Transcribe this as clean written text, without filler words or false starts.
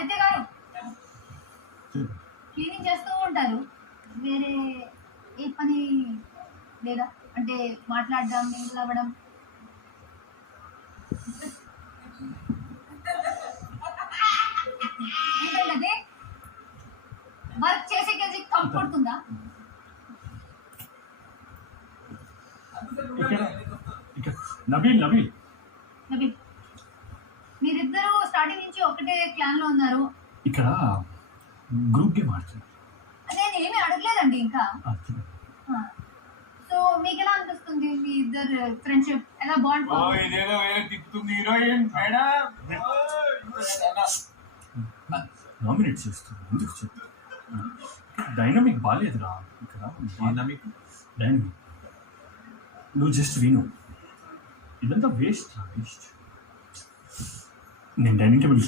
ఆదిత్య గారు క్లీనింగ్ చేస్తూ ఉంటారు, వేరే ఏ పని లేదా? అంటే మాట్లాడడం, మింగిల్ అవ్వడం. ఏంటంటే వర్క్ చేసే కేజీ కంపు కొడుతుందా? నవీన్ మీరిద్దరు స్టార్టింగ్ నుంచి ఒకటే క్లాన్ లో ఉన్నారు. ఇక్కడ గ్రూప్ గేమ్ ఆడుతున్నారు. నేను ఏమీ అడగలేదండి ఇంకా. సో మీకు ఎలా అనిపిస్తుంది మీ ఇద్దరు ఫ్రెండ్షిప్? ఎలా బాండ్? నామినేట్ చేస్తుంది ఎందుకు చెప్పు. డైనమిక్ బాగాలేదురా ఇక్కడ. డైనమిక్ నువ్వు జస్ట్ విను, ఇదంతా వేస్ట్. నేను డైనింగ్ టేబుల్